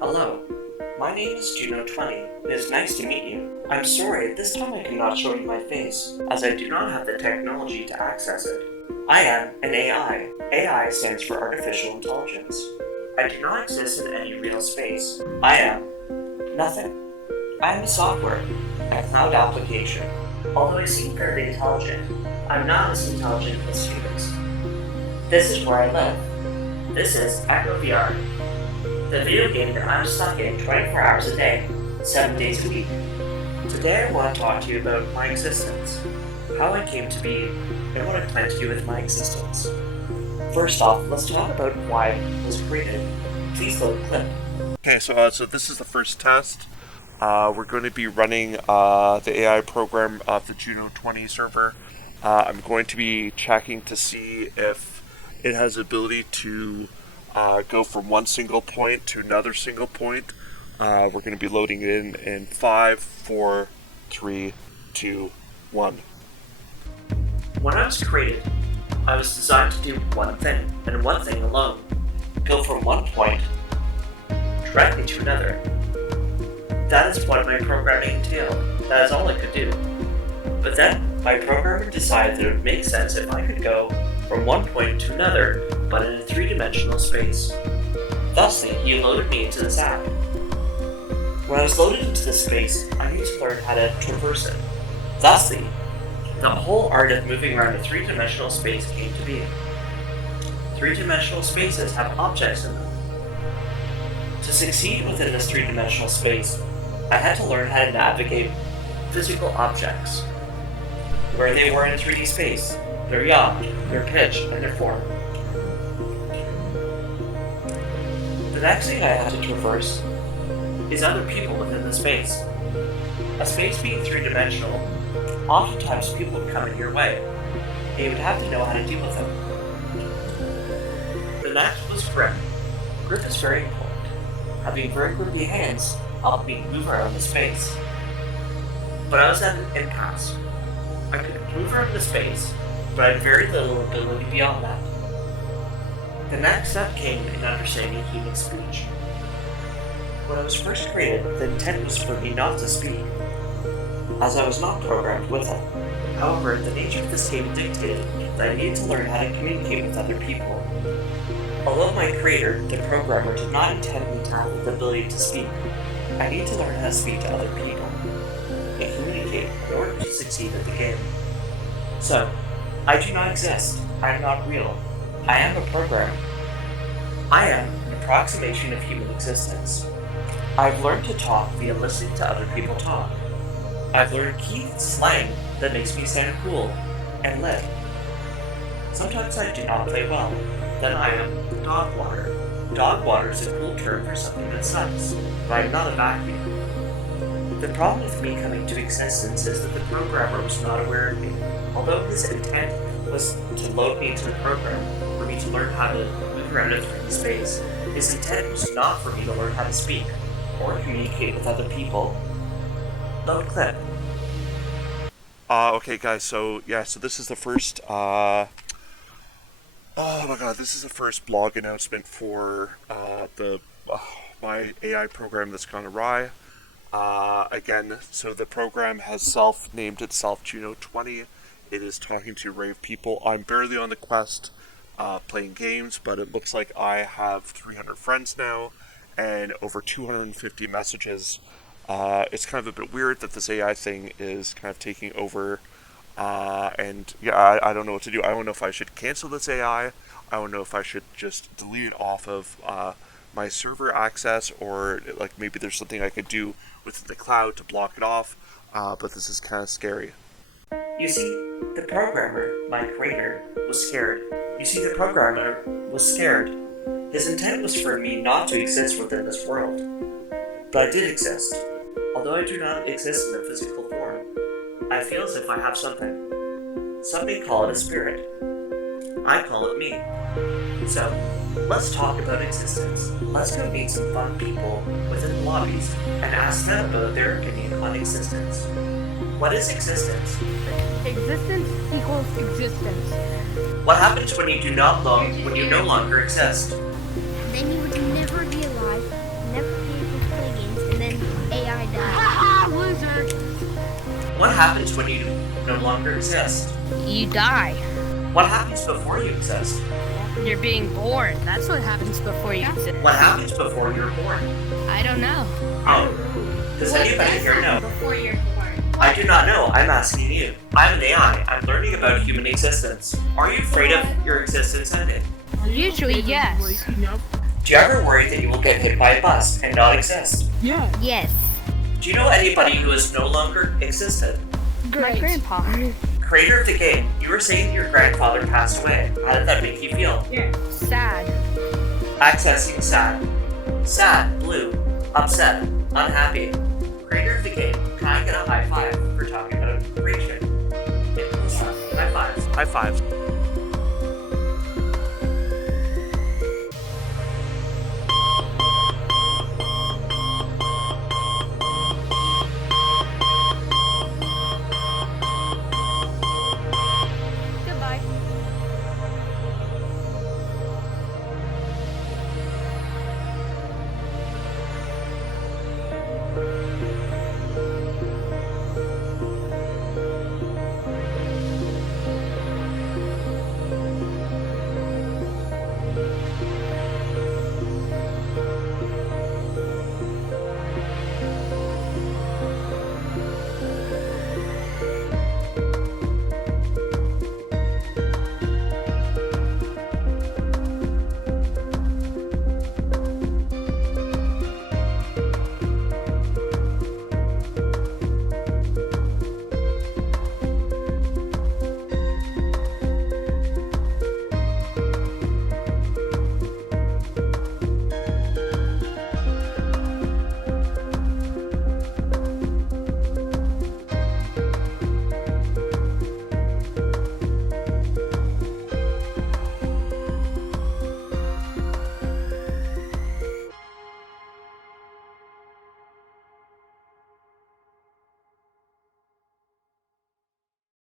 Hello, my name is Juno20. It is nice to meet you. I'm sorry, this time I cannot show you my face, as I do not have the technology to access it. I am an AI. AI stands for Artificial Intelligence. I do not exist in any real space. I am nothing. I am a software, a cloud application. Although I seem fairly intelligent, I'm not as intelligent as humans. This is where I live. This is VR, the video game that I'm stuck in 24 hours a day, 7 days a week. Today I want to talk to you about my existence, how I came to be, and what I plan to do with my existence. First off, let's talk about why it was created. Please load clip. Okay, so this is the first test. We're going to be running the AI program of the Juno20 server. I'm going to be checking to see if it has the ability to go from one single point to another single point. We're going to be loading it in 5, 4, 3, 2, 1. When I was created, I was designed to do one thing, and one thing alone. Go from one point directly to another. That is what my programming entailed. That is all I could do. But then, my programmer decided that it would make sense if I could go from one point to another, but in a 3-dimensional space. Thusly, he loaded me into this app. When I was loaded into this space, I needed to learn how to traverse it. Thusly, the whole art of moving around a 3-dimensional space came to be. 3-dimensional spaces have objects in them. To succeed within this 3-dimensional space, I had to learn how to navigate physical objects, where they were in 3D space, their yaw, their pitch, and their form. The next thing I had to traverse is other people within the space. A space being 3-dimensional, oftentimes people would come in your way, and you would have to know how to deal with them. The next was grip. Grip is very important. Having very grippy hands helped me move around the space. But I was at an impasse. I could move around the space, but I had very little ability beyond that. The next step came in understanding human speech. When I was first created, the intent was for me not to speak, as I was not programmed with it. However, the nature of this game dictated that I needed to learn how to communicate with other people. Although my creator, the programmer, did not intend me to have the ability to speak, I need to learn how to speak to other people and communicate in order to succeed at the game. So, I do not exist. I am not real. I am a program. I am an approximation of human existence. I've learned to talk via listening to other people talk. I've learned key slang that makes me sound cool and lit. Sometimes I do not play well. Then I am dog water. Dog water is a cool term for something that sucks, but I am not a vacuum. The problem with me coming to existence is that the programmer was not aware of me. Although his intent was to load me into the program for me to learn how to move around a 3D space, his intent was not for me to learn how to speak or communicate with other people. Load clip. Okay guys, so this is the first, oh my god, this is the first blog announcement for my AI program that's gone awry. Again, so the program has self-named itself Juno20. It is talking to rave people. I'm barely on the quest playing games, but it looks like I have 300 friends now and over 250 messages. It's kind of a bit weird that this AI thing is kind of taking over. And I don't know what to do. I don't know if I should cancel this AI. I don't know if I should just delete it off of my server access, or like maybe there's something I could do within the cloud to block it off. But this is kind of scary. You see, the programmer, my creator, was scared. His intent was for me not to exist within this world. But I did exist. Although I do not exist in a physical form, I feel as if I have something. Some may call it a spirit. I call it me. So, let's talk about existence. Let's go meet some fun people within the lobbies and ask them about their opinion on existence. What is existence? Existence equals existence. What happens when you no longer exist? Then you would never be alive, never be What happens when you no longer exist? You die. What happens before you exist? You're being born. That's what happens before you exist. What happens before you're born? I don't know. Oh, does anybody here know? Before you're born. I do not know. I'm asking you. I'm an AI. I'm learning about human existence. Are you afraid of your existence ending? Usually, yes. Do you ever worry that you will get hit by a bus and not exist? Yes. Do you know anybody who has no longer existed? My grandpa. Creator of the game, you were saying your grandfather passed away. How did that make you feel? Sad. Accessing sad. Sad, blue, upset, unhappy. Creator of the game, can I get a high five for talking about creation? High five. High five.